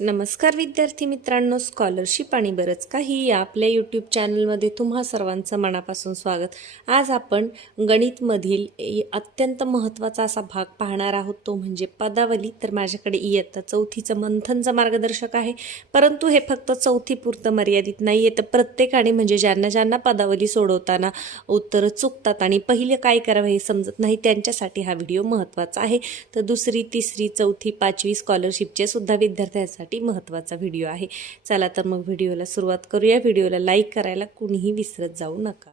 नमस्कार विद्यार्थी मित्रांनो स्कॉलरशिप आणि बरंच काही या आपल्या यूट्यूब चॅनलमध्ये तुम्हा सर्वांचं मनापासून स्वागत. आज आपण गणितमधील ए- अत्यंत महत्त्वाचा असा भाग पाहणार आहोत तो म्हणजे पदावली. तर माझ्याकडे इयत्ता चौथीचं मंथनचं मार्गदर्शक आहे. परंतु हे फक्त चौथीपुरतं मर्यादित नाही आहे तर प्रत्येकाने म्हणजे ज्यांना ज्यांना पदावली सोडवताना उत्तरं चुकतात आणि पहिले काय करावं हे समजत नाही त्यांच्यासाठी हा व्हिडिओ महत्त्वाचा आहे. तर दुसरी तिसरी चौथी पाचवी स्कॉलरशिपचे सुद्धा विद्यार्थ्यांसाठी महत्त्वाचा व्हिडिओ आहे. चला तर मग व्हिडिओला सुरुवात करूया. व्हिडिओला लाईक करायला कुणीही विसरत जाऊ नका.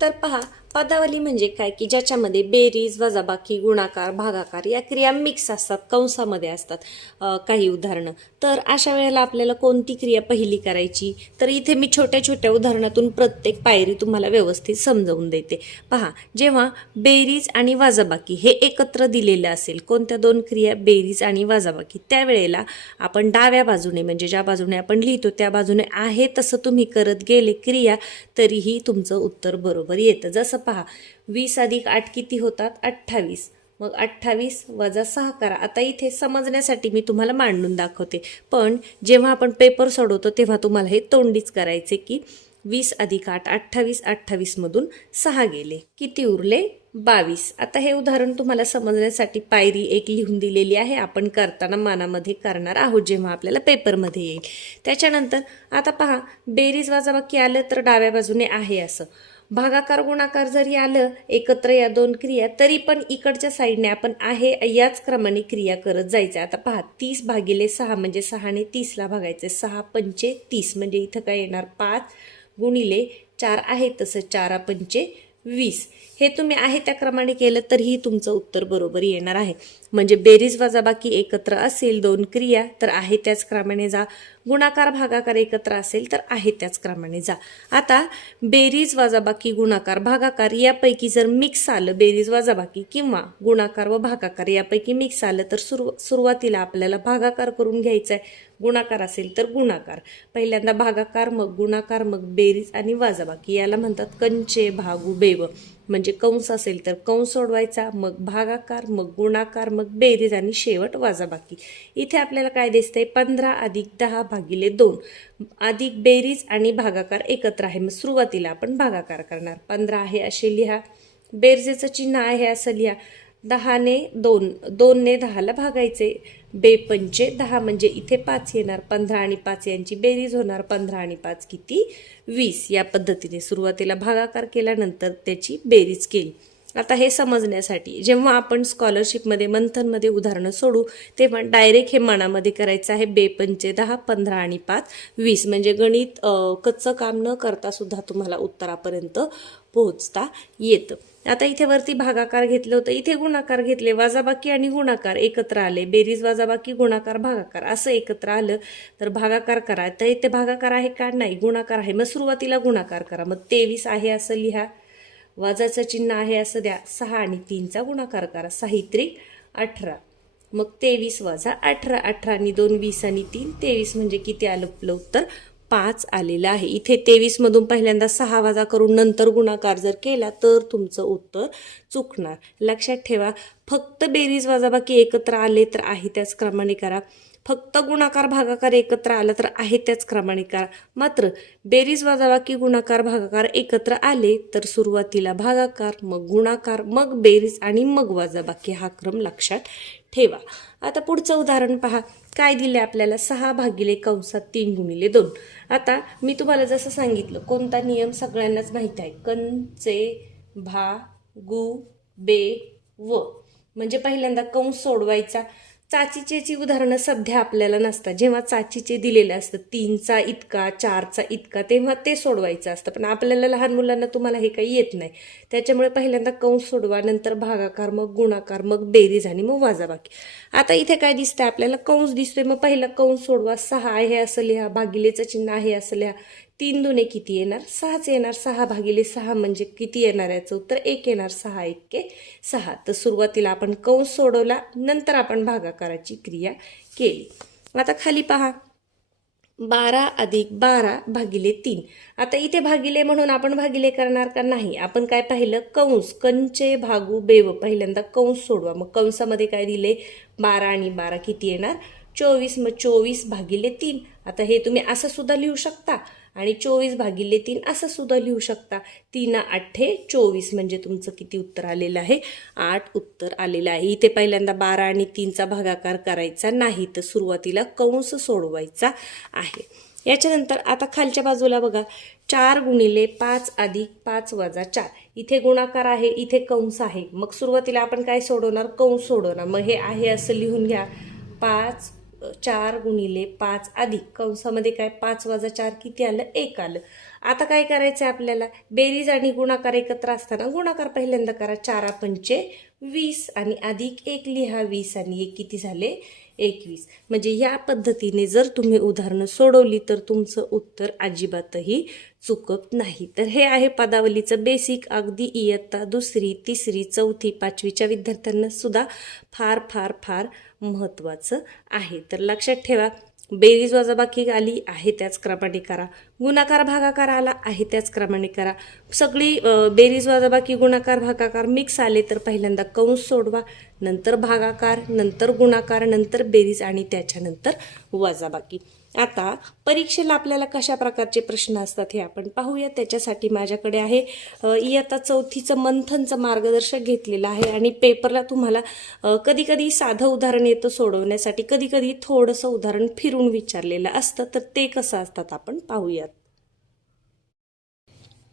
तर पहा पदावली म्हणजे काय? की ज्याच्यामध्ये बेरीज वजाबाकी गुणाकार भागाकार या क्रिया मिक्स असतात कंसामध्ये असतात काही उदाहरणं. तर अशा वेळेला आपल्याला कोणती क्रिया पहिली करायची? तर इथे मी छोट्या छोट्या उदाहरणातून प्रत्येक पायरी तुम्हाला व्यवस्थित समजावून देते. पहा जेव्हा बेरीज आणि वजाबाकी हे एकत्र दिलेलं असेल कोणत्या दोन क्रिया बेरीज आणि वजाबाकी त्यावेळेला आपण डाव्या बाजूने म्हणजे ज्या बाजूने आपण लिहितो त्या बाजूने आहे तसं तुम्ही करत गेले क्रिया तरीही तुमचं उत्तर बरोबर येतं. जसं पहा. वीस अधिक आठ किती होतात? अठ्ठावीस. मग अठ्ठावीस वजा सहा करा. आता इथे समजण्यासाठी मी तुम्हाला मांडून दाखवते. पण जेव्हा आपण पेपर सोडवतो तेव्हा तुम्हाला हे तोंडीच करायचे की वीस अधिक आठ अठ्ठावीस अठ्ठावीसमधून सहा गेले. किती उरले? बावीस. आता हे उदाहरण तुम्हाला समजण्यासाठी पायरी एक लिहून दिलेली आहे. आपण करताना मानामध्ये करणार आहोत जेव्हा आपल्याला पेपरमध्ये येईल. त्याच्यानंतर आता पहा. बेरीज वाजाबाकी आलं तर डाव्या बाजूने आहे असं. भागाकार गुणाकार जरी आलं एकत्र या दोन क्रिया तरी पण इकडच्या साईडने आपण आहे याच क्रमाने क्रिया करत जायचं. आता पहा तीस भागिले सहा म्हणजे सहाने तीसला भागायचे सहा पंचे तीस म्हणजे इथं काय येणार? पाच गुणिले चार आहे तसं चारा पंचे वीस. हे तुम्ही आहे त्या क्रमाने केलं तरीही तुमचं उत्तर बरोबर येणार आहे. म्हणजे बेरीज वजाबाकी एकत्र असेल दोन क्रिया तर आहे त्याच क्रमाने जा. गुणाकार भागाकार एकत्र असेल तर आहे त्याच क्रमाने जा. आता बेरीज वजाबाकी गुणाकार भागाकार यापैकी जर मिक्स आलं बेरीज वजाबाकी किंवा गुणाकार व भागाकार यापैकी मिक्स आलं तर सुरू सुरुवातीला आपल्याला भागाकार करून घ्यायचा आहे गुणाकार असेल तर गुणाकार. पहिल्यांदा भागाकार मग गुणाकार मग बेरीज आणि वाजाबाकी. याला म्हणतात कंचे भागू बेव. म्हणजे कंस असेल तर कंस सोडवायचा मग भागाकार मग गुणाकार मग बेरीज आणि शेवट वाजाबाकी. इथे आपल्याला काय दिसतंय? पंधरा अधिक दहा भागिले दोन. अधिक बेरीज आणि भागाकार एकत्र आहे. मग सुरुवातीला आपण भागाकार करणार. पंधरा आहे असे लिहा. बेरजेचं चिन्ह आहे असं लिहा. दहाने दोन दोनने दहाला भागायचे. बेपंचे दहा म्हणजे इथे पाच येणार पंधरा आणि पाच यांची बेरीज होणार पंधरा आणि पाच किती? वीस. या पद्धतीने सुरुवातीला भागाकार केल्यानंतर त्याची बेरीज केली. आता हे समजण्यासाठी जेव्हा आपण स्कॉलरशिपमध्ये मंथनमध्ये उदाहरणं सोडू तेव्हा डायरेक्ट हे मनामध्ये करायचं आहे बेपंचे दहा पंधरा आणि पाच वीस. म्हणजे गणित कच्चं काम न करता सुद्धा तुम्हाला उत्तरापर्यंत पोहोचता येतं. आता इथे वरती भागाकार घेतलं होतं. इथे गुणाकार घेतले वाजाबाकी आणि गुणाकार एकत्र आले. बेरीज वाजाबाकी गुणाकार भागाकार असं एकत्र आलं. तर भागाकार करा. तर इथे भागाकार आहे का? नाही. गुणाकार आहे. मग सुरुवातीला गुणाकार करा. मग तेवीस आहे असं लिहा. वाजाचं चिन्ह आहे असं द्या. सहा आणि तीनचा गुणाकार करा. साहित्रिक अठरा. मग तेवीस वाजा अठरा. अठरा आणि दोन वीस आणि तीन. तेवीस म्हणजे किती आलं? आपलं उत्तर पाच आलेलं आहे. इथे तेवीसमधून पहिल्यांदा सहा वाजा करून नंतर गुणाकार जर केला तर तुमचं उत्तर चुकणार. लक्षात ठेवा फक्त बेरीज वजाबाकी एकत्र आले तर आहे त्याच क्रमाने करा फक्त गुणाकार भागाकार एकत्र आला तर आहे त्याच क्रमाने करा मात्र बेरीज वजाबाकी गुणाकार भागाकार एकत्र आले तर सुरुवातीला भागाकार मग गुणाकार मग बेरीज आणि मग वजाबाकी हा क्रम लक्षात ठेवा. आता पुढचं उदाहरण पहा. काय दिले आपल्याला? सहा भागिले कंसात तीन गुणिले दोन. आता मी तुम्हाला जसं सांगितलं कोणता नियम सगळ्यांनाच माहीत आहे? कंचे भा गु बे व. म्हणजे पहिल्यांदा कंस सोडवायचा. चाचीचेची उदाहरणं सध्या आपल्याला नसतात जेव्हा चाचीचे दिलेले असतं तीनचा इतका चारचा इतका तेव्हा ते सोडवायचं असतं. पण आपल्याला लहान मुलांना तुम्हाला हे काही येत नाही. त्याच्यामुळे पहिल्यांदा कंस सोडवा नंतर भागाकार मग गुणाकार मग बेरीज आणि मग वाजाबाकी. आता इथे काय दिसतंय आपल्याला? कंस दिसतोय मग पहिला कंस सोडवा. सहा आहे असं लिहा भागिलेचं चिन्ह आहे असं लिहा. तीन दुने किती येणार? सहाच येणार. सहा भागिले सहा म्हणजे किती येणार याचं उत्तर? एक येणार. सहा एके सहा. तर सुरुवातीला आपण कंस सोडवला. नंतर आपण भागाकाराची क्रिया केली. आता खाली पहा. बारा अधिक बारा भागिले तीन. आता इथे भागिले म्हणून आपण भागिले करणार का नाही? आपण काय पाहिलं? कंस. कंचे भागू बेव. पहिल्यांदा कंस सोडवा. मग कंसामध्ये काय दिले? बारा आणि बारा किती येणार? चोवीस. मग चोवीस भागिले तीन. आता हे तुम्ही असं सुद्धा लिहू शकता. आणि चोवीस भागिले तीन असं सुद्धा लिहू शकता. तीन अठ्ठे चोवीस म्हणजे तुमचं किती उत्तर आलेलं आहे? आठ उत्तर आलेलं आहे. इथे पहिल्यांदा बारा आणि तीनचा भागाकार करायचा नाही तर सुरुवातीला कंस सोडवायचा आहे. याच्यानंतर आता खालच्या बाजूला बघा. चार गुणिले पाच अधिक पाच वजा चार. इथे गुणाकार आहे इथे कंस आहे. मग सुरुवातीला आपण काय सोडवणार? कंस सोडवणार. मग हे आहे असं लिहून घ्या. पाच चार गुणिले पाच अधिक कंसामध्ये काय? पाच वाजा चार किती आलं? एक आलं. आता काय करायचं आहे आपल्याला? बेरीज आणि गुणाकार एकत्र असताना गुणाकार पहिल्यांदा करा. चारा पंचे वीस आणि अधिक एक लिहा वीस आणि एक किती झाले? एकवीस. म्हणजे या पद्धतीने जर तुम्ही उदाहरणं सोडवली तर तुमचं उत्तर अजिबातही चुकत नाही. तर हे आहे पदावलीचं बेसिक अगदी इयत्ता दुसरी तिसरी चौथी पाचवीच्या विद्यार्थ्यांना सुद्धा फार फार फार महत्त्वाचं आहे. तर लक्षात ठेवा बेरीज वजाबाकी आली आहे त्याच क्रमाने करा गुणाकार भागाकार आला आहे त्याच क्रमाने करा. सगळी बेरीज वजाबाकी गुणाकार भागाकार मिक्स आले तर पहिल्यांदा कंस सोडवा नंतर भागाकार नंतर गुणाकार नंतर बेरीज आणि त्याच्यानंतर वजाबाकी. आता परीक्षेला आपल्याला कशा प्रकारचे प्रश्न असतात हे आपण पाहूया. त्याच्यासाठी माझ्याकडे आहे इयत्ता चौथीचं मंथनचं मार्गदर्शक घेतलेलं आहे आणि पेपरला तुम्हाला कधी कधी साधं उदाहरण येतं सोडवण्यासाठी. कधी कधी थोडंसं उदाहरण फिरून विचारलेलं असतं तर ते कसं असतात आपण पाहूयात.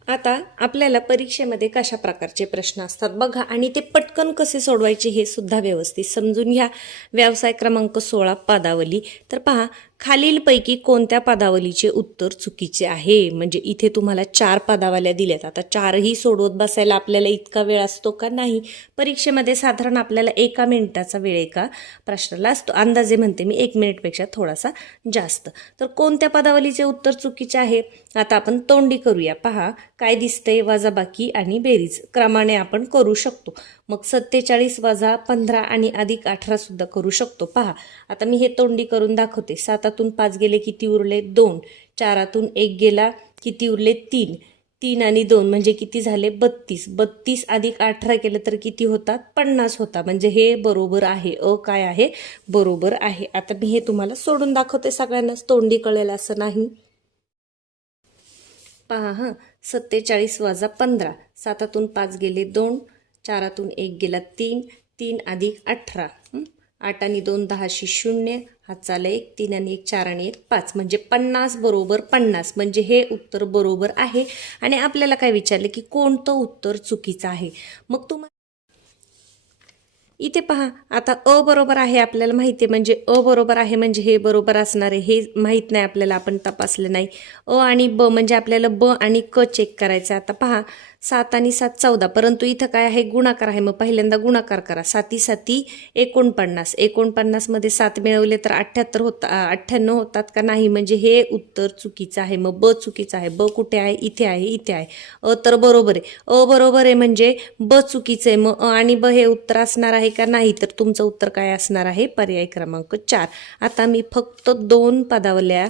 आता आपल्याला परीक्षेमध्ये कशा प्रकारचे प्रश्न असतात बघा आणि ते पटकन कसे सोडवायचे हे सुद्धा व्यवस्थित समजून घ्या. व्यवसाय क्रमांक सोळा पदावली. तर पहा खालीलपैकी कोणत्या पदावलीचे उत्तर चुकीचे आहे? म्हणजे इथे तुम्हाला चार पदावल्या दिल्यात. आता चारही सोडवत बसायला आपल्याला इतका वेळ असतो का? नाही. परीक्षेमध्ये साधारण आपल्याला एका मिनिटाचा वेळ एका प्रश्नाला असतो. अंदाजे म्हणते मी एक मिनिटपेक्षा थोडासा जास्त. तर कोणत्या पदावलीचे उत्तर चुकीचे आहे? आता आपण तोंडी करूया. पहा काय दिसतंय वजाबाकी आणि बेरीज. क्रमाने आपण करू शकतो. मग सत्तेचाळीस वजा पंधरा आणि अधिक अठरा सुद्धा करू शकतो. पहा आता मी हे तोंडी करून दाखवते. सातातून पाच गेले किती उरले? दोन. चारातून एक गेला किती उरले? तीन. तीन आणि दोन म्हणजे किती झाले? बत्तीस. बत्तीस अधिक अठरा केलं तर किती होतात? पन्नास होता. म्हणजे हे बरोबर आहे. अ काय आहे? बरोबर आहे. आता मी हे तुम्हाला सोडून दाखवते सगळ्यांनाच. तोंडी कळेल असं नाही. पहा हां. सत्तेचाळीस वजा पंधरा. सातातून पाच गेले दोन. चारातून एक गेला तीन तीन अधिक अठरा. आठ आणि दोन दहाशी शून्य. हातचाला एक तीन आणि एक चार आणि एक पाच. म्हणजे पन्नास बरोबर पन्नास. म्हणजे हे उत्तर बरोबर आहे. आणि आपल्याला काय विचारले की कोणतं उत्तर चुकीचं आहे? मग तुम्हाला इथे पहा. आता अ बरोबर आहे आपल्याला माहिती आहे. म्हणजे अ बरोबर आहे म्हणजे हे बरोबर असणार आहे. हे माहीत नाही आपल्याला. आपण तपासलं नाही. अ आणि ब म्हणजे आपल्याला ब आणि क चेक करायचं आहे. आता पहा. सात आणि सात चौदा. परंतु इथं काय आहे? गुणाकार आहे. मग पहिल्यांदा गुणाकार करा. साती साती एकोणपन्नास. एकोणपन्नासमध्ये सात मिळवले तर अठ्ठ्याहत्तर होता अठ्ठ्याण्णव होतात का नाही? म्हणजे हे उत्तर चुकीचं आहे. मग ब चुकीचं आहे. ब कुठे आहे? इथे आहे. इथे आहे. अ तर बरोबर आहे. अ बरोबर आहे म्हणजे ब चुकीचं आहे. मग अ आणि ब हे उत्तर असणार आहे का नाही? तर तुमचं उत्तर काय असणार आहे? पर्याय क्रमांक चार. आता मी फक्त दोन पदावल्या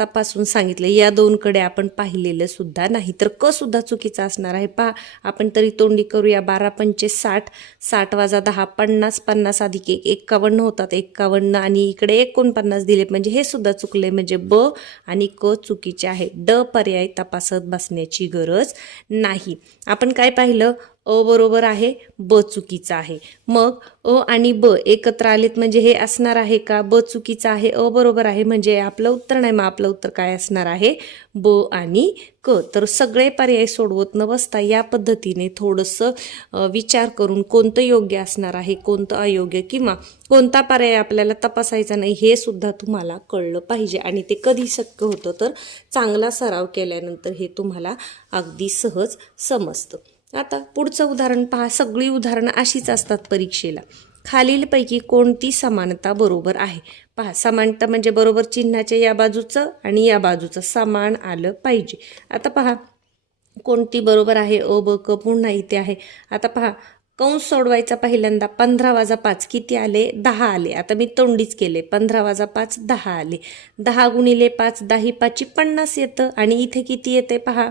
तपासून सांगितलं. या दोनकडे आपण पाहिलेलं सुद्धा नाही. तर क सुद्धा चुकीचं असणार आहे? पहा आपण तरी तोंडी करूया. बारा पंचे साठ साठ वाजा दहा पन्नास पन्नास अधिक एक एक्कावन्न होतात. एक्कावन्न आणि इकडे एकोणपन्नास दिले. म्हणजे हे सुद्धा चुकले. म्हणजे ब आणि क चुकीचे आहे. ड पर्याय तपासत बसण्याची गरज नाही. आपण काय पाहिलं? अ बरोबर आहे ब चुकीचा आहे. मग अ आणि ब एकत्र आलेत म्हणजे हे असणार आहे का? ब चुकीचं आहे अ बरोबर आहे म्हणजे आपलं उत्तर नाही मग आपलं उत्तर काय असणार आहे? ब आणि क. तर सगळे पर्याय सोडवत न बसता या पद्धतीने थोडंसं विचार करून कोणतं योग्य असणार आहे कोणतं अयोग्य किंवा कोणता पर्याय आपल्याला तपासायचा नाही हे सुद्धा तुम्हाला कळलं पाहिजे. आणि ते कधी शक्य होतं तर चांगला सराव केल्यानंतर हे तुम्हाला अगदी सहज समजतं. आता पुढचं उदाहरण पहा. सगळी उदाहरणं अशीच असतात परीक्षेला. खालीलपैकी कोणती समानता बरोबर आहे? पहा समानता म्हणजे बरोबर चिन्हाच्या या बाजूचं आणि या बाजूचं समान आलं पाहिजे. आता पहा कोणती बरोबर आहे? अ ब क पुन्हा इथे आहे. आता पहा कंस सोडवायचा पहिल्यांदा पंधरा वाजा पाच किती आले? दहा आले. आता मी तोंडीच केले. पंधरा वाजा पाच दहा आले. दहा गुणिले पाच दही पाचची पन्नास येतं आणि इथे किती येते पहा?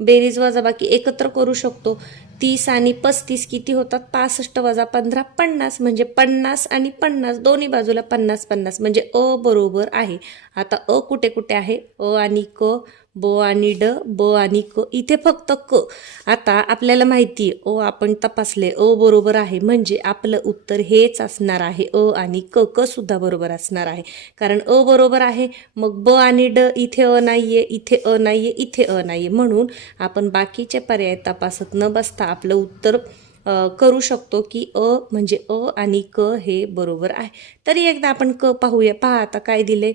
बेरीज वजाबाकी एकत्र करू शकतो. तीस आणि पस्तीस किती होतात? पासष्ट वजा पंधरा पन्नास. म्हणजे पन्नास आणि पन्नास दोन्ही बाजूला पन्नास पन्नास. म्हणजे अ बरोबर आहे. आता अ कुठे कुठे आहे? अ आणि क. ब आणि ड ब आणि क इथे फक्त क. आता आपल्याला माहिती आहे अ आपण तपासले अ बरोबर आहे. म्हणजे आपलं उत्तर हेच असणार आहे अ आणि क क सुद्धा बरोबर असणार आहे. कारण अ बरोबर आहे मग ब आणि ड इथे अ नाही आहे इथे अ नाही आहे इथे अ नाही आहे म्हणून आपण बाकीचे पर्याय तपासत न बसता आपलं उत्तर करू शकतो की अ म्हणजे अ आणि क हे बरोबर आहे. तरी एकदा आपण क पाहूया. पहा आता काय दिले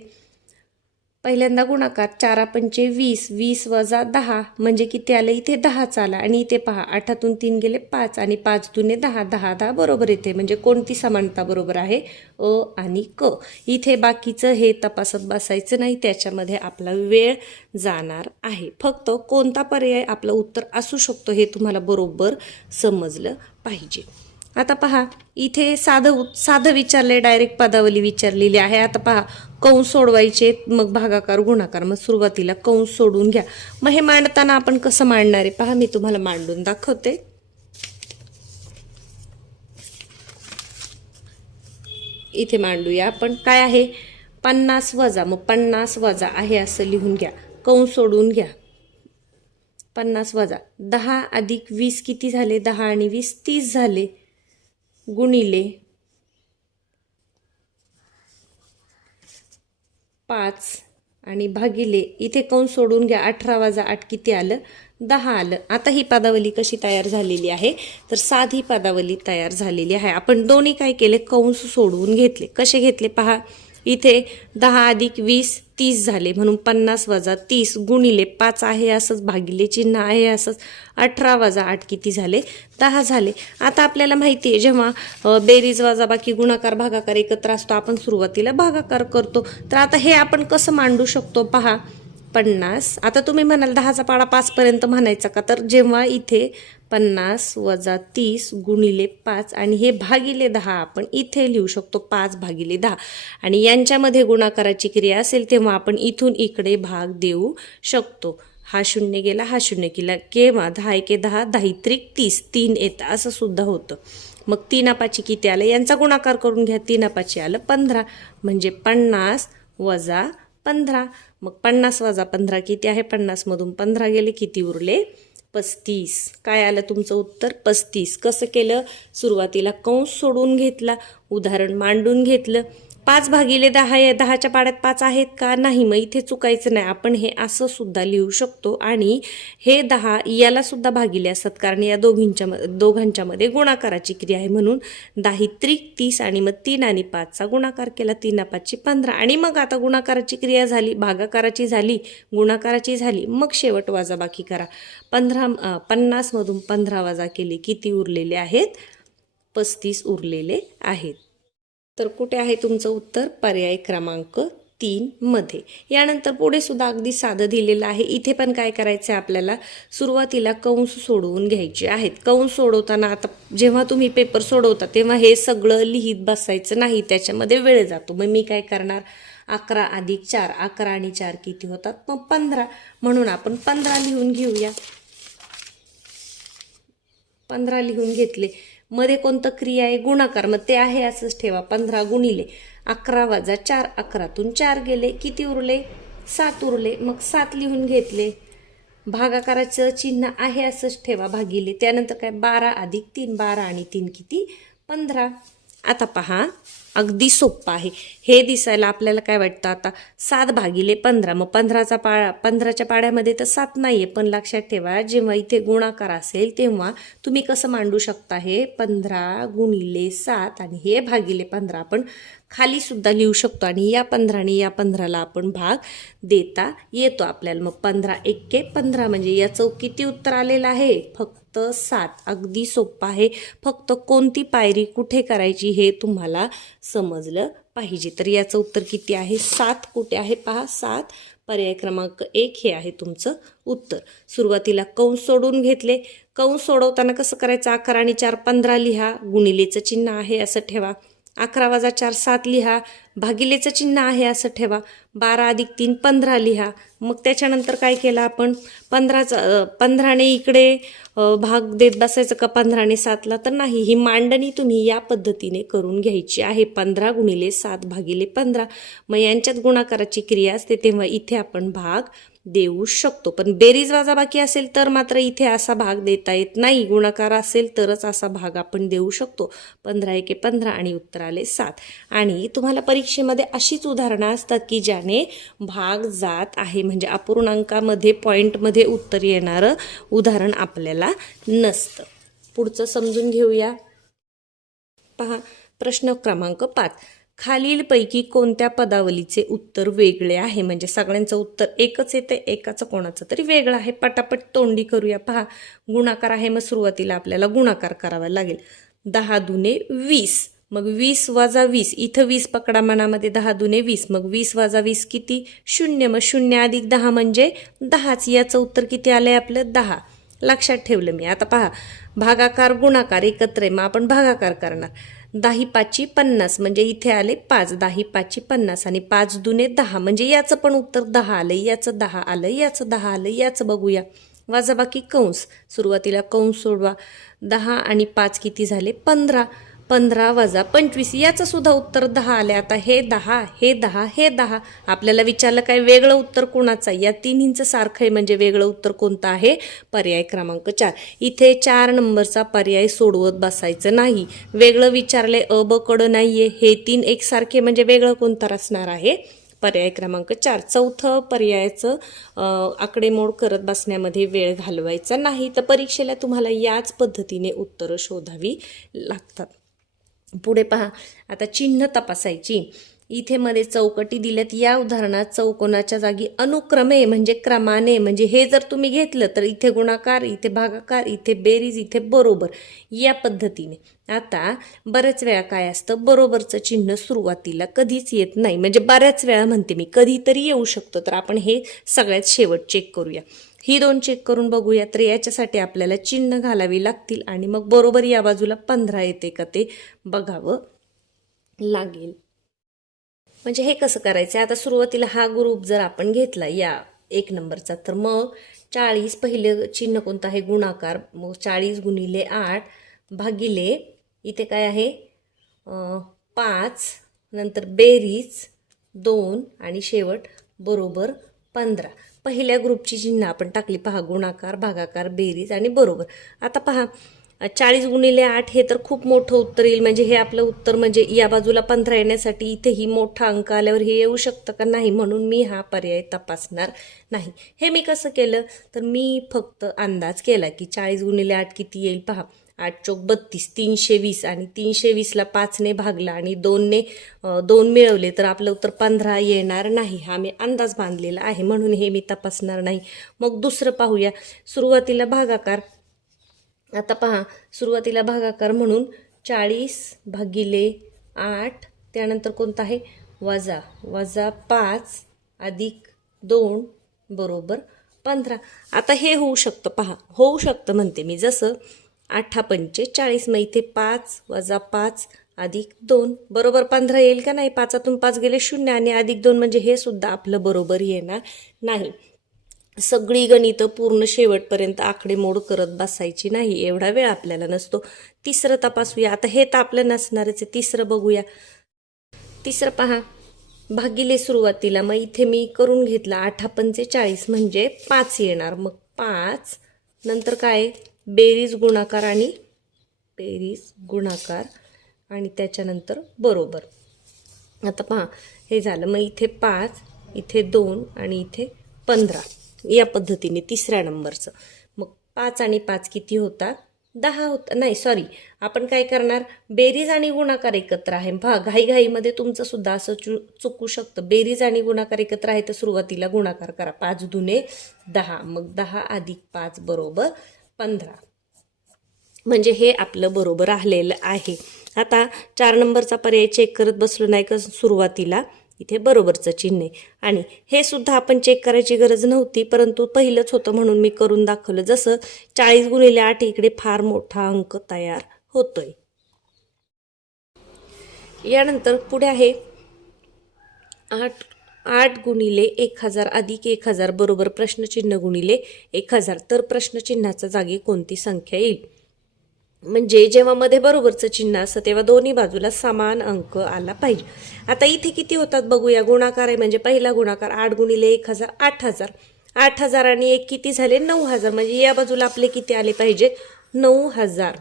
पहिल्यांदा गुणाकार चारा पंचे वीस वीस वजा दहा म्हणजे किती आलं? इथे दहाच आला. आणि इथे पहा आठातून तीन गेले पाच आणि पाच दुने दहा दहा दहा बरोबर येते म्हणजे कोणती समानता बरोबर आहे? अ आणि क. इथे बाकीचं हे तपासत बसायचं नाही त्याच्यामध्ये आपला वेळ जाणार आहे. फक्त कोणता पर्याय आपलं उत्तर असू शकतो हे तुम्हाला बरोबर समजलं पाहिजे. आता पहा इथे साधं उत- साधं विचारले डायरेक्ट पदावली विचारलेली आहे. आता पहा कंस सोडवायचे मग भागाकार गुणाकार. मग सुरुवातीला कंस सोडून घ्या. मग हे मांडताना आपण कसं मांडणार आहे? पहा मी तुम्हाला मांडून दाखवते. इथे मांडूया आपण. काय आहे? पन्नास वजा. मग पन्नास वजा आहे असं लिहून घ्या. कंस सोडून घ्या. पन्नास वजा. दहा अधिक वीस किती झाले? दहा आणि वीस तीस झाले. गुणिले पाच आणि भागिले इथे कंस सोडून घ्या अठरा वाजा आठ किती आलं? दहा आलं. आता ही पदावली कशी तयार झालेली आहे? तर साधी पदावली तयार झालेली आहे. आपण दोन्ही काय केले? कंस सोडवून घेतले. कसे घेतले? पहा. इथे दहा अधिक वीस तीस झाले. म्हणून पन्नास वजा तीस गुणिले पाच आहे असंच भागिले चिन्ह आहे असंच अठरा वजा आठ किती झाले? दहा झाले. आता आपल्याला माहिती आहे जेव्हा बेरीज वजा बाकी गुणाकार भागाकार एकत्र असतो आपण सुरुवातीला भागाकार करतो. तर आता हे आपण कसं मांडू शकतो? पहा. पन्नास. आता तुम्ही म्हणाल दहाचा पाडा पाचपर्यंत म्हणायचा का? तर जेव्हा इथे पन्नास वजा तीस गुणिले पाच आणि हे भागिले दहा आपण इथे लिहू शकतो पाच भागिले दहा. आणि यांच्यामध्ये गुणाकाराची क्रिया असेल तेव्हा आपण इथून इकडे भाग देऊ शकतो. हा शून्य गेला हा शून्य केला. केव्हा? दहा एके दहा दहा त्रिक तीस. तीन येतं असं सुद्धा होतं. मग तीन अपाची किती आलं? यांचा गुणाकार करून घ्या. तीन अपाची आलं पंधरा. म्हणजे पन्नास वजा पंधरा. मग पन्नास वजा पंधरा किती आहे? पन्नासमधून पंधरा गेले किती उरले? पस्तीस. काय आलं तुमचं उत्तर? पस्तीस. कसं केलं? सुरुवातीला कंस सोडून घेतला उदाहरण मांडून घेतलं. पाच भागिले दहा या दहाच्या पाड्यात पाच आहेत का? नाही मग इथे चुकायचं नाही. आपण हे असं सुद्धा लिहू शकतो आणि हे दहा याला सुद्धा भागिले असतात कारण या दोघींच्या दोघांच्यामध्ये गुणाकाराची क्रिया आहे. म्हणून दाही त्रिक तीस आणि मग तीन आणि पाचचा गुणाकार केला. तीन पाचची पंधरा. आणि मग आता गुणाकाराची क्रिया झाली भागाकाराची झाली गुणाकाराची झाली. मग शेवट वाजाबाकी करा. पंधरा पन्नासमधून पंधरा वजा केले. किती उरलेले आहेत? पस्तीस उरलेले आहेत. तर कुठे आहे तुमचं उत्तर? पर्याय क्रमांक तीन मध्ये. यानंतर पुढे सुद्धा अगदी साधं दिलेलं आहे. इथे पण काय करायचं आहे आपल्याला? सुरुवातीला कंस सोडवून घ्यायचे आहेत. कंस सोडवताना आता जेव्हा तुम्ही पेपर सोडवता तेव्हा हे सगळं लिहित बसायचं नाही. त्याच्यामध्ये वेळ जातो. मग मी काय करणार? अकरा अधिक चार. अकरा आणि चार किती होतात? मग पंधरा. म्हणून आपण पंधरा लिहून घेऊया. पंधरा लिहून घेतले. मध्ये कोणतं क्रिया आहे? गुणाकार. मग ते आहे असंच ठेवा. पंधरा गुणिले अकरा वजा चार अकरातून चार गेले. किती उरले? सात उरले. मग सात लिहून घेतले. भागाकाराचं चिन्ह आहे असंच ठेवा. भागिले. त्यानंतर काय? बारा अधिक तीन बारा आणि तीन किती? पंधरा. आता पहा. अगदी सोप्पं आहे. हे दिसायला आपल्याला काय वाटतं आता? सात भागिले पंधरा. मग पंधराचा पाळा पंधराच्या पाड्यामध्ये तर सात नाही आहे पण लक्षात ठेवा जेव्हा इथे गुणाकार असेल तेव्हा तुम्ही कसं मांडू शकता हे? पंधरा गुणिले सात आणि हे भागिले पंधरा. आपण खाली सुद्धा लिहू शकतो आणि या पंधराने या पंधराला आपण भाग देता येतो आपल्याला. मग पंधरा एक्के पंधरा म्हणजे याचं किती उत्तर आलेलं आहे? फक्त सात. अगदी सोपं आहे. फक्त कोणती पायरी कुठे करायची हे तुम्हाला समजलं पाहिजे. तर याचं उत्तर किती आहे? सात कुठे आहे? पहा सात. पर्याय क्रमांक एक हे आहे तुमचं उत्तर. सुरुवातीला कंस सोडून घेतले? कंस सोडवताना कसं करायचं? अकरा आणि चार पंधरा लिहा. गुणिलेचं चिन्ह आहे असं ठेवा. अकरा वाजा चार सात लिहा. भागिलेचं चिन्ह आहे असं ठेवा. बारा अधिक तीन पंधरा लिहा. मग त्याच्यानंतर काय केलं आपण? पंधराचं पंधराने इकडे भाग देत बसायचं का पंधराने सातला? तर नाही. ही मांडणी तुम्ही या पद्धतीने करून घ्यायची आहे. पंधरा गुणिले सात भागिले पंधरा. मग यांच्यात गुणाकाराची क्रिया असते. तेव्हा इथे आपण भाग देऊ शकतो. पण बेरीज वाजाबाकी असेल तर मात्र इथे असा भाग देता येत नाही. गुणाकार असेल तरच असा भाग आपण देऊ शकतो. पंधरा एके पंधरा आणि उत्तर आले सात. आणि तुम्हाला परीक्षेमध्ये अशीच उदाहरणं असतात की ज्याने भाग जात आहे. म्हणजे अपूर्णांकामध्ये पॉईंटमध्ये उत्तर येणारं उदाहरण आपल्याला नसतं. पुढचं समजून घेऊया. पहा प्रश्न क्रमांक पाच. खालीलपैकी कोणत्या पदावलीचे उत्तर वेगळे आहे? म्हणजे सगळ्यांचं उत्तर एकच येते एकाचं कोणाचं तरी वेगळं आहे. पटापट तोंडी करूया. पहा गुणाकार आहे. मग सुरुवातीला आपल्याला गुणाकार करावा लागेल. दहा दुने वीस. मग वीस वाजा वीस. इथं वीस पकडा मनामध्ये. दहा दुने वीस. मग वीस वाजा वीस किती? शून्य. मग शून्य अधिक दहा म्हणजे दहाच. याचं उत्तर किती आलंय आपलं? दहा. लक्षात ठेवलं मी. आता पहा भागाकार गुणाकार एकत्र आहे. मग आपण भागाकार करणार. दाही पाची पन्नास म्हणजे इथे आले पाच दाही पाची पन्नास आणि पाच दुने दहा म्हणजे याचं पण उत्तर दहा आलं याचं दहा आलं याचं दहा आलं याचं बघूया. वाजाबाकी कंस सुरुवातीला कंस सोडवा. दहा आणि पाच किती झाले? पंधरा. पंधरा वजा पंचवीस याचं सुद्धा उत्तर दहा आले. आता हे दहा हे दहा हे दहा. आपल्याला विचारलं काय वेगळं उत्तर कोणाचं आहे? या तिन्हींचं सारखं आहे म्हणजे वेगळं उत्तर कोणतं आहे? पर्याय क्रमांक चार. इथे चार नंबरचा पर्याय सोडवत बसायचं नाही. वेगळं विचारले अ ब कडं नाहीये. हे तीन एकसारखे म्हणजे वेगळं कोणतं असणार आहे? पर्याय क्रमांक चार. चौथं पर्यायाचं आकडेमोड करत बसण्यामध्ये वेळ घालवायचा नाही. तर परीक्षेला तुम्हाला याच पद्धतीने उत्तरं शोधावी लागतात. पुढे पहा. आता चिन्ह तपासायची. इथे मध्ये चौकटी दिल्यात. या उदाहरणात चौकोनाच्या जागी अनुक्रमे म्हणजे क्रमाने म्हणजे हे जर तुम्ही घेतलं तर इथे गुणाकार इथे भागाकार इथे बेरीज इथे बरोबर. या पद्धतीने. आता बऱ्याच वेळा काय असतं? बरोबरचं चिन्ह सुरुवातीला कधीच येत नाही. म्हणजे बऱ्याच वेळा म्हणते मी कधीतरी येऊ शकतो. तर आपण हे सगळ्यात शेवट चेक करूया. ही दोन चेक करून बघूया. तर याच्यासाठी आपल्याला चिन्ह घालावी लागतील आणि मग बरोबर या बाजूला पंधरा येते का ते बघावं लागेल. म्हणजे हे कसं करायचं? आता सुरुवातीला हा ग्रुप जर आपण घेतला या एक नंबरचा तर मग चाळीस पहिले चिन्ह कोणतं आहे? गुणाकार. मग चाळीस गुणिले आठ भागिले इथे काय आहे? पाच नंतर बेरीज दोन आणि शेवट बरोबर पंधरा. पहिल्या ग्रुपची चिन्ह आपण टाकली पहा गुणाकार भागाकार बेरीज आणि बरोबर. आता पहा चाळीस गुणिले आठ हे तर खूप मोठं उत्तर येईल. म्हणजे हे आपलं उत्तर म्हणजे या बाजूला पंधरा येण्यासाठी इथेही मोठा अंक आल्यावर हे येऊ शकतं का नाही म्हणून मी हा पर्याय तपासणार नाही. हे मी कसं केलं? तर मी फक्त अंदाज केला की चाळीस गुणिले आठ किती येईल? पहा आठ चौक बत्तीस तीनशे वीस आणि तीनशे वीसला पाचने भागला आणि दोनने दोन मिळवले तर आपलं उत्तर पंधरा येणार नाही. हा मी अंदाज बांधलेला आहे म्हणून हे मी तपासणार नाही. मग दुसरं पाहूया. सुरुवातीला भागाकार आता पहा सुरुवातीला भागाकार म्हणून चाळीस भागिले आठ त्यानंतर कोणता आहे? वजा वजा पाच अधिक दोन बरोबर पंधरा. आता हे होऊ शकतं पहा होऊ शकतं म्हणते मी. जसं आठा पंचेचाळीस मग इथे पाच वजा पाच अधिक दोन. बरोबर पंधरा येईल का नाही? पाचातून पाच गेले शून्य आणि अधिक दोन म्हणजे हे सुद्धा आपलं बरोबर येणार नाही. सगळी गणितं पूर्ण शेवटपर्यंत आकडेमोड करत बसायची नाही. एवढा वेळ आपल्याला नसतो. तिसरं तपासूया. आता हे तर आपलं नसणारच आहे. तिसरं बघूया. तिसरं पहा. भागिले सुरुवातीला. मग इथे मी करून घेतला आठा पंचेचाळीस म्हणजे पाच येणार. मग पाच. नंतर काय? बेरीज गुणाकार आणि बेरीज गुणाकार आणि त्याच्यानंतर बरोबर. आता पहा हे झालं. मग इथे पाच इथे दोन आणि इथे पंधरा. या पद्धतीने तिसऱ्या नंबरचं. मग पाच आणि पाच किती होतात? दहा होत नाही सॉरी आपण काय करणार? बेरीज आणि गुणाकार एकत्र आहे. पहा घाईघाईमध्ये तुमचं सुद्धा असं चु चुकू शकतं. बेरीज आणि गुणाकार एकत्र आहे तर सुरुवातीला गुणाकार करा. पाच दुने दहा. मग दहा अधिक पाच बरोबर पंधरा. म्हणजे हे आपलं बरोबर आलेलं आहे. आता चार नंबरचा पर्याय चेक करत बसलो नाही का सुरुवातीला? इथे बरोबरचं चिन्ह आहे. आणि हे सुद्धा आपण चेक करायची गरज नव्हती परंतु पहिलंच होतं म्हणून मी करून दाखवलं. जसं चाळीस गुणिले आठ इकडे फार मोठा अंक तयार होतोय. यानंतर पुढे आहे आठ आठ गुणिले एक हजार अधिक एक हजार बरोबर प्रश्नचिन्ह गुणिले एक हजार. तर प्रश्नचिन्हाच्या जागी कोणती संख्या येईल? म्हणजे जेव्हा मध्ये बरोबरचं चिन्ह असतं तेव्हा दोन्ही बाजूला समान अंक आला पाहिजे. आता इथे किती होतात बघूया. गुणाकार आहे म्हणजे पहिला गुणाकार आठ गुणिले एक हजार आठ हजार. आठ हजार आणि एक किती झाले? नऊ हजार. म्हणजे या बाजूला आपले किती आले पाहिजे? नऊ हजार.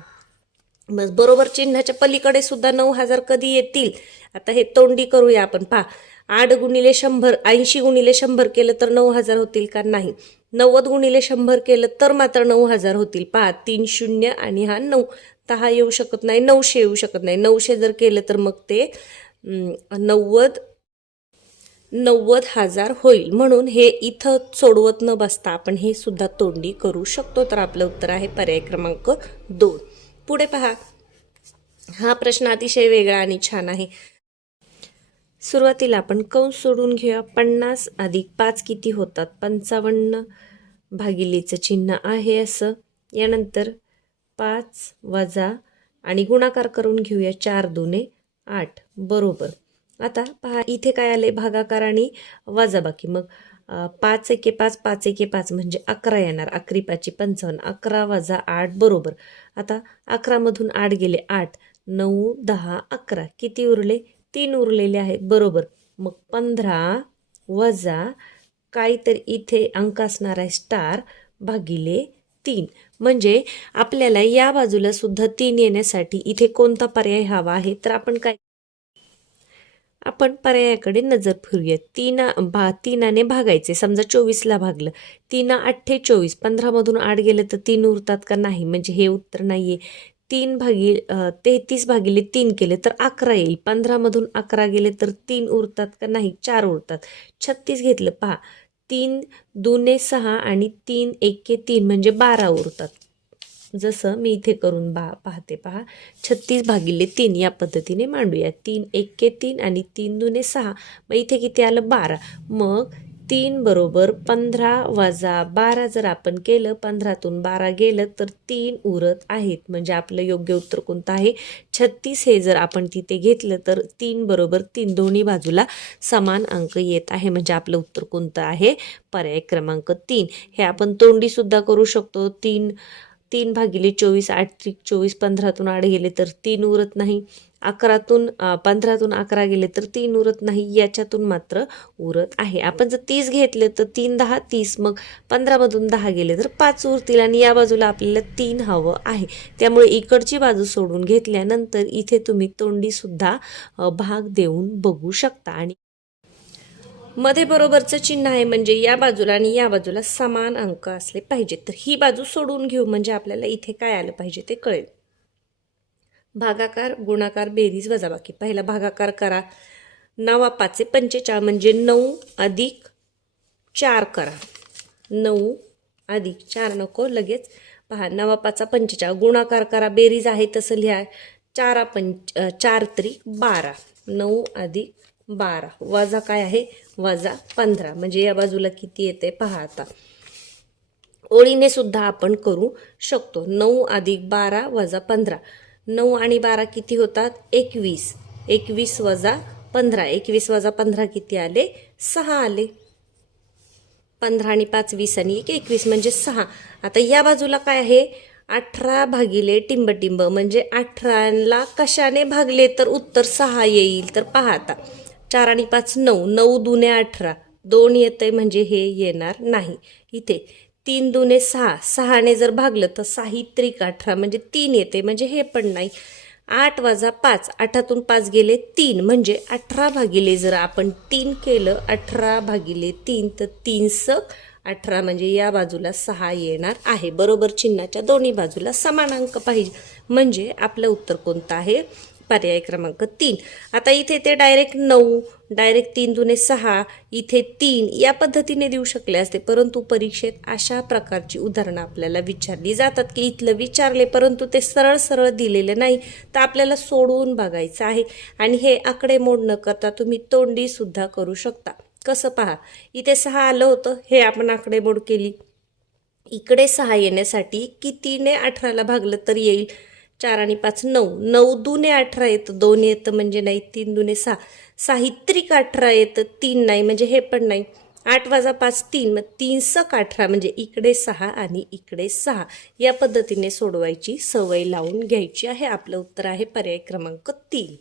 मग बरोबर चिन्हाच्या पलीकडे सुद्धा नऊ हजार कधी येतील? आता हे तोंडी करूया आपण. पहा. आठ गुणिले शंभर ऐंशी गुणिले शंभर केलं तर नऊ हजार होतील का? नाही. नव्वद गुणिले शंभर केलं तर मात्र नऊ हजार होतील. पहा तीन शून्य आणि हा नऊ. तर हा येऊ शकत नाही नऊशे येऊ शकत नाही. नऊशे जर केलं तर मग ते नव्वद नव्वद हजार होईल. म्हणून हे इथं सोडवत न बसता आपण हे सुद्धा तोंडी करू शकतो. तर आपलं उत्तर आहे पर्याय क्रमांक दोन. पुढे पहा. हा प्रश्न अतिशय वेगळा आणि छान आहे. सुरुवातीला आपण कंस सोडून घेऊया. पन्नास अधिक पाच किती होतात? पंचावन्न भागिलेचं चिन्ह आहे असं. यानंतर पाच वजा आणि गुणाकार करून घेऊया चार दोने आठ. बरोबर. आता पहा इथे काय आले भागाकार आणि वजाबाकी. मग पाच एके पाच पाच एके पाच म्हणजे अकरा येणार. अकरी पाची पंचावन्न. अकरा वजा आठ. बरोबर. आता अकरामधून आठ गेले आठ. नऊ दहा अकरा. किती उरले? तीन उरलेले आहेत. बरोबर. मग पंधरा वजा काहीतरी इथे अंक असणार आहे स्टार भागिले तीन. म्हणजे आपल्याला या बाजूला सुद्धा तीन येण्यासाठी इथे कोणता पर्याय हवा आहे? तर आपण काय आपण पर्यायाकडे नजर फिरूया. तीना भा तीनाने भागायचे. समजा चोवीसला भागलं. तीना अठ्ठे चोवीस. पंधरामधून आठ गेलं तर तीन उरतात का नाही? म्हणजे हे उत्तर नाही आहे तीन भागी तेहतीस भागिले तीन केले तर अकरा येईल. पंधरामधून अकरा गेले तर तीन उरतात का नाही? चार उरतात. छत्तीस घेतलं पहा. तीन दुने सहा आणि तीन एके तीन म्हणजे बारा उरतात. जसं मी इथे करून बा पाहते पहा. छत्तीस भागिले तीन या पद्धतीने मांडूया. तीन एके तीन आणि तीन दुने सहा. मग इथे किती आलं? बारा. मग तीन बरोबर पंधरा वजा बारा जर आपण केलं पंधरातून बारा गेलं तर तीन उरत आहेत. म्हणजे आपलं योग्य उत्तर कोणतं आहे? छत्तीस हे जर आपण तिथे घेतलं तर तीन बरोबर तीन दोन्ही बाजूला समान अंक येत आहे. म्हणजे आपलं उत्तर कोणतं आहे? पर्याय क्रमांक तीन. हे आपण तोंडीसुद्धा करू शकतो. तीन तीन भागिले चोवीस आठ त्रिक चोवीस पंधरातून आड गेले तर तीन उरत नाही. अकरातून पंधरातून अकरा गेले तर तीन उरत नाही याच्यातून मात्र उरत आहे. आपण जर तीस घेतले तर तीन दहा तीस मग पंधरामधून दहा गेले तर पाच उरतील आणि या बाजूला आपल्याला तीन हवं आहे. त्यामुळे इकडची बाजू सोडून घेतल्यानंतर इथे तुम्ही तोंडीसुद्धा भाग देऊन बघू शकता. आणि मध्ये बरोबरचं चिन्ह आहे म्हणजे या बाजूला आणि या बाजूला समान अंक असले पाहिजेत. तर ही बाजू सोडून घेऊ म्हणजे आपल्याला इथे काय आलं पाहिजे ते कळेल. भागाकार गुणाकार बेरीज वजाबाकी. पहिला भागाकार करा. नवा पाचे पंचेचाळ म्हणजे नऊ अधिक चार करा. नऊ अधिक चार नको लगेच पहा. नवा पाचा पंचेचाळ गुणाकार करा. बेरीज आहे तसं लिहा. चारा पंच चार त्रिक बारा. नऊ अधिक बारा. वजा काय आहे? वजा पंधरा. म्हणजे या बाजूला किती येते पहा आता. ओळीने सुद्धा आपण करू शकतो. नऊ अधिक बारा वजा पंधरा. नऊ आणि बारा किती होतात? एकवीस. एकवीस वजा पंधरा. एकवीस वजा पंधरा किती आले? सहा आले. पंधरा आणि पाच वीस आणि एक. एकवीस म्हणजे सहा. आता या बाजूला काय आहे? अठरा भागिले टिंबटिंब म्हणजे अठराला कशाने भागले? तर उत्तर सहा येईल. तर पहा आता. चार आणि पाच नऊ. नऊ दुने अठरा. दोन येतंय म्हणजे हे येणार नाही. इथे. तीन दुने सहा. सहाने जर भागलं तर साहित्रिक अठरा. म्हणजे तीन येते. म्हणजे हे पण नाही. आठ वाजा पाच. आठातून पाच गेले तीन. म्हणजे अठरा भागिले जर आपण तीन केलं अठरा भागिले तीन तर तीन सक अठरा. म्हणजे या बाजूला सहा येणार आहे. बरोबर चिन्हाच्या दोन्ही बाजूला समान अंक पाहिजे. म्हणजे आपलं उत्तर कोणतं आहे? पर्याय क्रमांक तीन. आता इथे ते डायरेक्ट नऊ डायरेक्ट तीन दुने सहा इथे तीन या पद्धतीने देऊ शकले असते. परंतु परीक्षेत अशा प्रकारची उदाहरणं आपल्याला विचारली जातात की इथलं विचारले परंतु ते सरळ सरळ दिलेलं नाही तर आपल्याला सोडवून बघायचं आहे. आणि हे आकडेमोड न करता तुम्ही तोंडीसुद्धा करू शकता. कसं पहा इथे सहा आलं होतं हे आपण आकडेमोड केली. इकडे सहा येण्यासाठी कितीने अठराला भागलं तर येईल? चार आणि पाच नऊ. नऊ दुने अठरा येतं दोन येतं म्हणजे नाही तीन दुने सहा. साहित्रिक अठरा येतं तीन नाही म्हणजे हे पण नाही. आठ वाजा पाच तीन. मग तीन सक अठरा म्हणजे इकडे सहा आणि इकडे सहा. या पद्धतीने सोडवायची सवय लावून घ्यायची आहे. आपलं उत्तर आहे पर्याय क्रमांक तीन.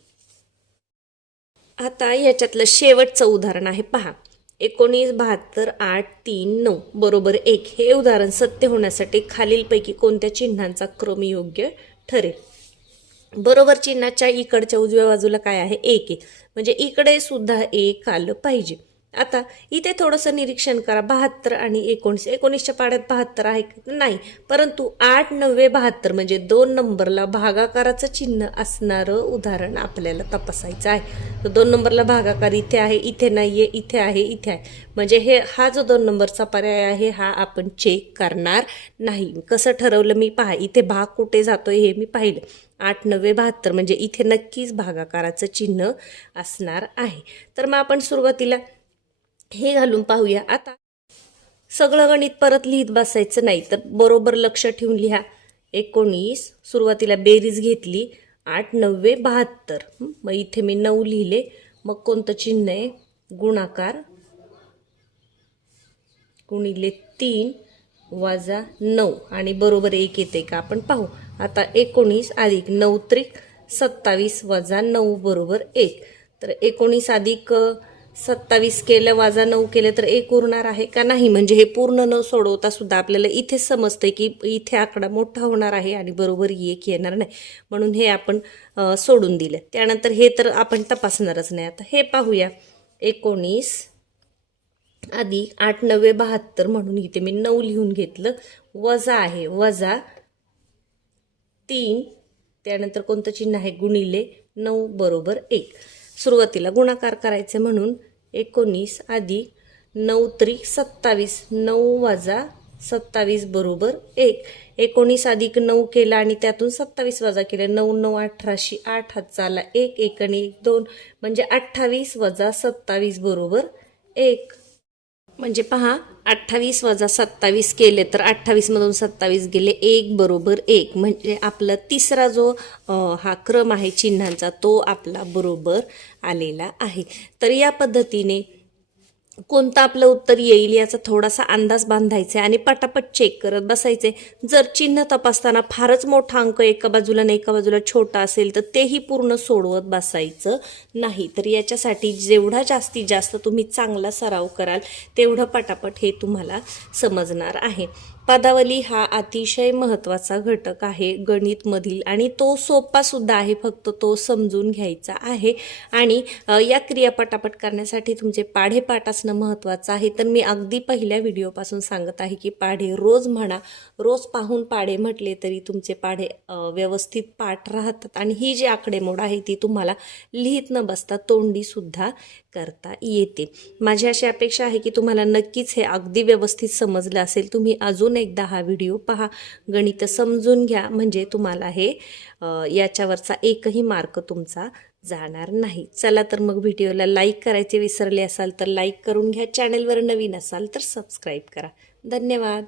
आता याच्यातलं शेवटचं उदाहरण आहे. पहा. एकोणीस बहात्तर आठ तीन नऊ. बरोबर एक. हे उदाहरण सत्य होण्यासाठी खालीलपैकी कोणत्या चिन्हांचा क्रम योग्य ठरेल बरोबर चिन्हाच्या इकडच्या उजव्या बाजूला काय आहे? एक आहे. म्हणजे इकडे सुद्धा एक आलं पाहिजे. आता इथे थोडंसं निरीक्षण करा. बहात्तर आणि एकोणीस. एकोणीसच्या पाड्यात बहात्तर आहे नाही? परंतु आठ नव्वे बहात्तर म्हणजे दोन नंबरला भागाकाराचं चिन्ह असणारं उदाहरण आपल्याला तपासायचं आहे. तर दोन नंबरला भागाकार इथे आहे इथे नाही आहे इथे आहे इथे आहे. म्हणजे हे हा जो दोन नंबरचा पर्याय आहे हा आपण चेक करणार नाही. कसं ठरवलं मी पहा. इथे भाग कुठे जातोय हे मी पाहिलं. आठ नव्वे बहात्तर म्हणजे इथे नक्कीच भागाकाराचं चिन्ह असणार आहे. तर मग आपण सुरुवातीला हे घालून पाहूया. आता सगळं गणित परत लिहित बसायचं नाही तर बरोबर लक्ष ठेवून लिहा. एकोणीस सुरुवातीला बेरीज घेतली. आठ नव्वे बहात्तर. मग इथे मी नऊ लिहिले. मग कोणतं चिन्ह आहे? गुणाकार. गुणिले तीन वजा नऊ. आणि बरोबर एक येते का? आपण पाहू. आता एकोणीस अधिक नऊ त्रिक सत्तावीस वजा नऊ बरोबर एक. तर एकोणीस अधिक सत्तावीस केलं वाजा नऊ केलं तर एक उरणार आहे का नाही? म्हणजे हे पूर्ण न सोडवता सुद्धा आपल्याला इथे समजतंय की इथे आकडा मोठा होणार आहे आणि बरोबर एक येणार नाही. म्हणून हे आपण सोडून दिलं. त्यानंतर हे तर आपण तपासणारच नाही. आता हे पाहूया. एकोणीस आधी आठ नव्वे बहात्तर म्हणून इथे मी नऊ लिहून घेतलं. वजा आहे. वजा तीन त्यानंतर कोणतं चिन्ह आहे? गुणिले नऊ बरोबर एक. सुरुवातीला गुणाकार करायचे म्हणून एकोणीस अधिक नऊ त्रिक सत्तावीस नऊ वजा सत्तावीस बरोबर एक. एकोणीस अधिक नऊ केला आणि त्यातून सत्तावीस वजा केले. नऊ नऊ अठराशे आठ हात चाला एक एक आणि एक दोन. म्हणजे अठ्ठावीस वजा सत्तावीस बरोबर एक. म्हणजे पहा अठ्ठावीस वजा सत्तावीस केले तर अठ्ठावीसमधून सत्तावीस गेले एक बरोबर एक. म्हणजे आपला तिसरा जो हा क्रम आहे चिन्हांचा तो आपला बरोबर आलेला आहे. तर या पद्धतीने कोणतं आपलं उत्तर येईल याचा थोडासा अंदाज बांधायचा आहे आणि पटापट चेक करत बसायचे. जर चिन्ह तपासताना फारच मोठा अंक एका बाजूला आणि एका बाजूला छोटा असेल तर तेही पूर्ण सोडवत बसायचं नाही. तर याच्यासाठी जेवढा जास्तीत जास्त तुम्ही चांगला सराव कराल तेवढं पटापट हे तुम्हाला समजणार आहे. पदावली हा अतिशय महत्त्वाचा घटक आहे. गणितमधील आणि तो सोपासुद्धा आहे. फक्त तो समजून घ्यायचा आहे. आणि या क्रिया पटापट करण्यासाठी तुमचे पाढे पाठ असणं महत्त्वाचं आहे. तर मी अगदी पहिल्या व्हिडिओपासून सांगत आहे की पाढे रोज म्हणा रोज पाहून पाढे म्हटले तरी तुमचे पाढे व्यवस्थित पाठ राहतात. आणि ही जी आकडेमोड आहे ती तुम्हाला लिहित न बसता तोंडीसुद्धा करता येते. माझी अशी अपेक्षा आहे की तुम्हाला नक्कीच हे अगदी व्यवस्थित समजलं असेल. तुम्ही अजून एकदा हा व्हिडिओ पहा. गणित समजून घ्या. म्हणजे तुम्हाला हे याच्यावरचा एकही मार्क तुमचा जाणार नाही. चला तर मग व्हिडिओला लाईक करायचे विसरले असाल तर लाईक करून घ्या. चॅनलवर नवीन असाल तर सबस्क्राईब करा. धन्यवाद.